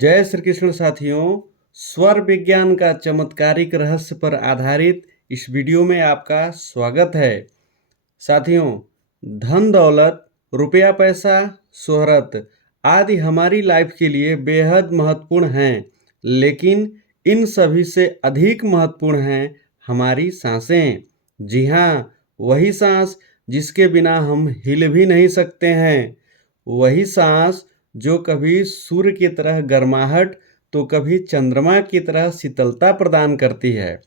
जय श्री कृष्ण साथियों। स्वर विज्ञान का चमत्कारिक रहस्य पर आधारित इस वीडियो में आपका स्वागत है। साथियों, धन दौलत, रुपया पैसा, शोहरत आदि हमारी लाइफ के लिए बेहद महत्वपूर्ण हैं, लेकिन इन सभी से अधिक महत्वपूर्ण हैं हमारी सांसें। जी हाँ, वही सांस जिसके बिना हम हिल भी नहीं सकते हैं। वही सांस जो कभी सूर्य की तरह गर्माहट तो कभी चंद्रमा की तरह शीतलता प्रदान करती है।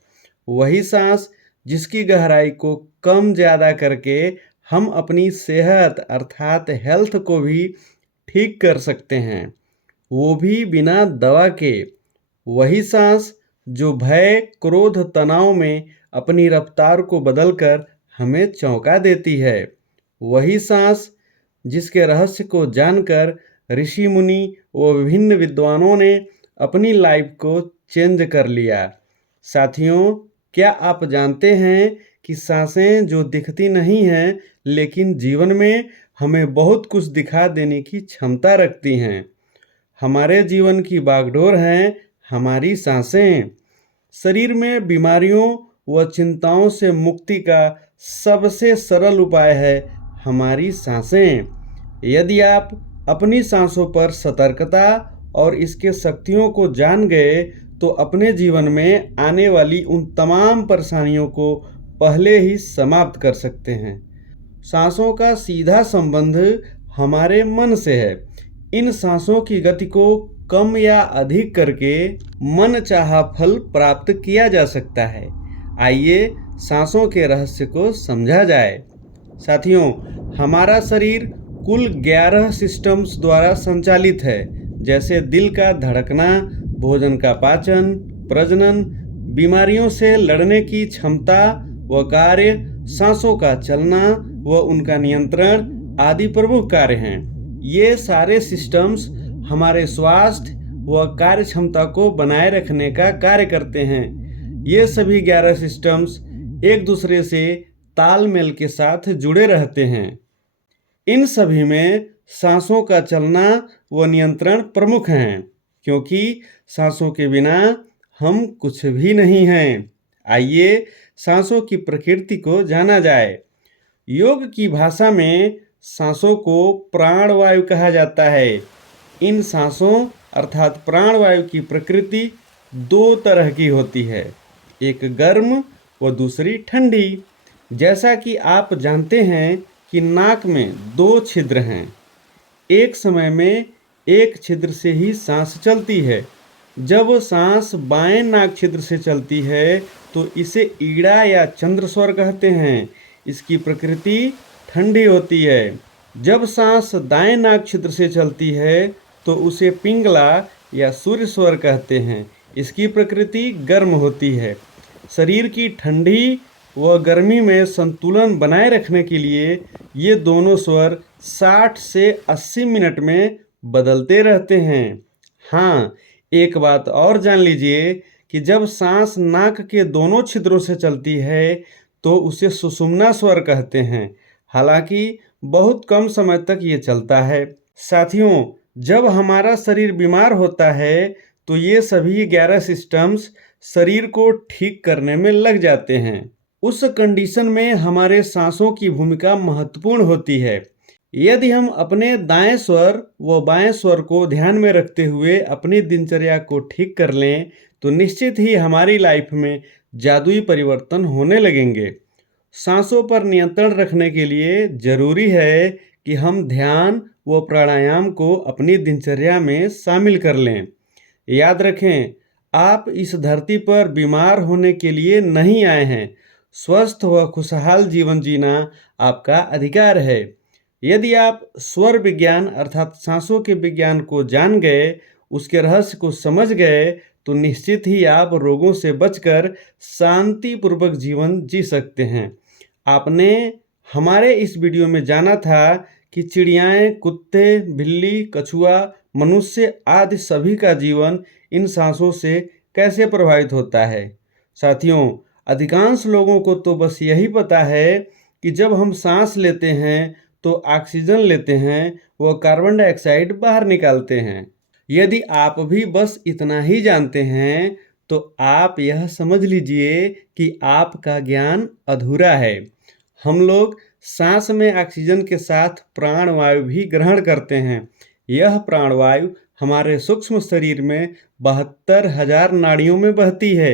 वही सांस जिसकी गहराई को कम ज़्यादा करके हम अपनी सेहत अर्थात हेल्थ को भी ठीक कर सकते हैं, वो भी बिना दवा के। वही सांस जो भय, क्रोध, तनाव में अपनी रफ्तार को बदलकर हमें चौंका देती है। वही सांस जिसके रहस्य को जानकर ऋषि मुनि व विभिन्न विद्वानों ने अपनी लाइफ को चेंज कर लिया। साथियों, क्या आप जानते हैं कि सांसें जो दिखती नहीं हैं लेकिन जीवन में हमें बहुत कुछ दिखा देने की क्षमता रखती हैं। हमारे जीवन की बागडोर हैं हमारी सांसें। शरीर में बीमारियों व चिंताओं से मुक्ति का सबसे सरल उपाय है हमारी सांसें। यदि आप अपनी सांसों पर सतर्कता और इसके शक्तियों को जान गए तो अपने जीवन में आने वाली उन तमाम परेशानियों को पहले ही समाप्त कर सकते हैं। सांसों का सीधा संबंध हमारे मन से है। इन सांसों की गति को कम या अधिक करके मन चाहा फल प्राप्त किया जा सकता है। आइए सांसों के रहस्य को समझा जाए। साथियों, हमारा शरीर कुल 11 सिस्टम्स द्वारा संचालित है, जैसे दिल का धड़कना, भोजन का पाचन, प्रजनन, बीमारियों से लड़ने की क्षमता व कार्य, सांसों का चलना व उनका नियंत्रण आदि प्रमुख कार्य हैं। ये सारे सिस्टम्स हमारे स्वास्थ्य व कार्य क्षमता को बनाए रखने का कार्य करते हैं। ये सभी 11 सिस्टम्स एक दूसरे से तालमेल के साथ जुड़े रहते हैं। इन सभी में सांसों का चलना व नियंत्रण प्रमुख हैं, क्योंकि सांसों के बिना हम कुछ भी नहीं हैं। आइए सांसों की प्रकृति को जाना जाए। योग की भाषा में सांसों को प्राणवायु कहा जाता है। इन सांसों अर्थात प्राणवायु की प्रकृति दो तरह की होती है, एक गर्म व दूसरी ठंडी। जैसा कि आप जानते हैं कि नाक में 2 छिद्र हैं। एक समय में एक छिद्र से ही सांस चलती है। जब सांस बाएं नाक छिद्र से चलती है तो इसे ईड़ा या चंद्र स्वर कहते हैं। इसकी प्रकृति ठंडी होती है। जब सांस दाएं नाक छिद्र से चलती है तो उसे पिंगला या सूर्य स्वर कहते हैं। इसकी प्रकृति गर्म होती है। शरीर की ठंडी व गर्मी में संतुलन बनाए रखने के लिए ये दोनों स्वर 60 से 80 मिनट में बदलते रहते हैं। हाँ, एक बात और जान लीजिए कि जब सांस नाक के दोनों छिद्रों से चलती है तो उसे सुषुम्ना स्वर कहते हैं। हालांकि बहुत कम समय तक ये चलता है। साथियों, जब हमारा शरीर बीमार होता है तो ये सभी 11 सिस्टम्स शरीर को ठीक करने में लग जाते हैं। उस कंडीशन में हमारे सांसों की भूमिका महत्वपूर्ण होती है। यदि हम अपने दाएं स्वर व बाएं स्वर को ध्यान में रखते हुए अपनी दिनचर्या को ठीक कर लें तो निश्चित ही हमारी लाइफ में जादुई परिवर्तन होने लगेंगे। सांसों पर नियंत्रण रखने के लिए जरूरी है कि हम ध्यान व प्राणायाम को अपनी दिनचर्या में शामिल कर लें। याद रखें, आप इस धरती पर बीमार होने के लिए नहीं आए हैं। स्वस्थ व खुशहाल जीवन जीना आपका अधिकार है। यदि आप स्वर विज्ञान अर्थात सांसों के विज्ञान को जान गए, उसके रहस्य को समझ गए, तो निश्चित ही आप रोगों से बचकर शांतिपूर्वक जीवन जी सकते हैं। आपने हमारे इस वीडियो में जाना था कि चिड़ियाएँ, कुत्ते, बिल्ली, कछुआ, मनुष्य आदि सभी का जीवन इन सांसों से कैसे प्रभावित होता है। साथियों, अधिकांश लोगों को तो बस यही पता है कि जब हम सांस लेते हैं तो ऑक्सीजन लेते हैं व कार्बन डाइऑक्साइड बाहर निकालते हैं। यदि आप भी बस इतना ही जानते हैं तो आप यह समझ लीजिए कि आपका ज्ञान अधूरा है। हम लोग सांस में ऑक्सीजन के साथ प्राणवायु भी ग्रहण करते हैं। यह प्राणवायु हमारे सूक्ष्म शरीर में 72,000 नाड़ियों में बहती है।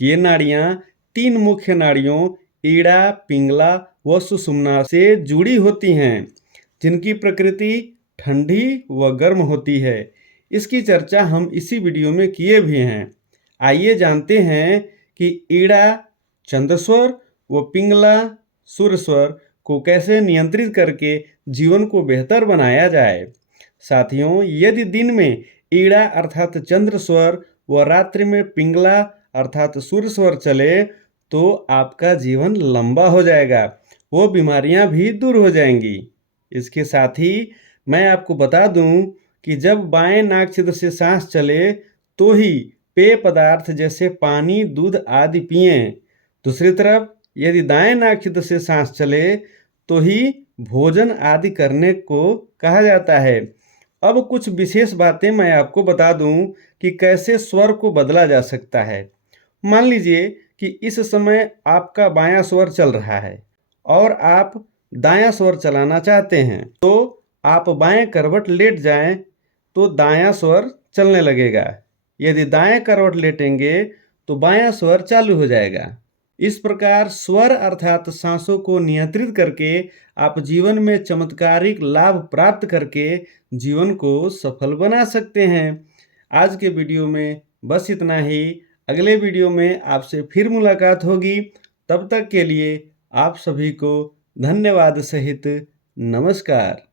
ये नाड़ियाँ 3 मुख्य नाड़ियों ईड़ा, पिंगला व सुषुम्ना से जुड़ी होती हैं, जिनकी प्रकृति ठंडी व गर्म होती है। इसकी चर्चा हम इसी वीडियो में किए भी हैं। आइए जानते हैं कि ईड़ा चंद्रस्वर व पिंगला सूर्यस्वर को कैसे नियंत्रित करके जीवन को बेहतर बनाया जाए। साथियों, यदि दिन में ईड़ा अर्थात चंद्र स्वर व रात्रि में पिंगला अर्थात सूर्य स्वर चले तो आपका जीवन लंबा हो जाएगा, वो बीमारियां भी दूर हो जाएंगी। इसके साथ ही मैं आपको बता दूं कि जब बाएं नाक छिद्र से सांस चले तो ही पेय पदार्थ जैसे पानी, दूध आदि पिएं। दूसरी तरफ यदि दाएं नाक छिद्र से सांस चले तो ही भोजन आदि करने को कहा जाता है। अब कुछ विशेष बातें मैं आपको बता दूं कि कैसे स्वर को बदला जा सकता है। मान लीजिए कि इस समय आपका बायां स्वर चल रहा है और आप दायां स्वर चलाना चाहते हैं, तो आप बाएं करवट लेट जाएं तो दायां स्वर चलने लगेगा। यदि दाएं करवट लेटेंगे तो बायां स्वर चालू हो जाएगा। इस प्रकार स्वर अर्थात सांसों को नियंत्रित करके आप जीवन में चमत्कारिक लाभ प्राप्त करके जीवन को सफल बना सकते हैं। आज के वीडियो में बस इतना ही। अगले वीडियो में आपसे फिर मुलाकात होगी। तब तक के लिए आप सभी को धन्यवाद सहित नमस्कार।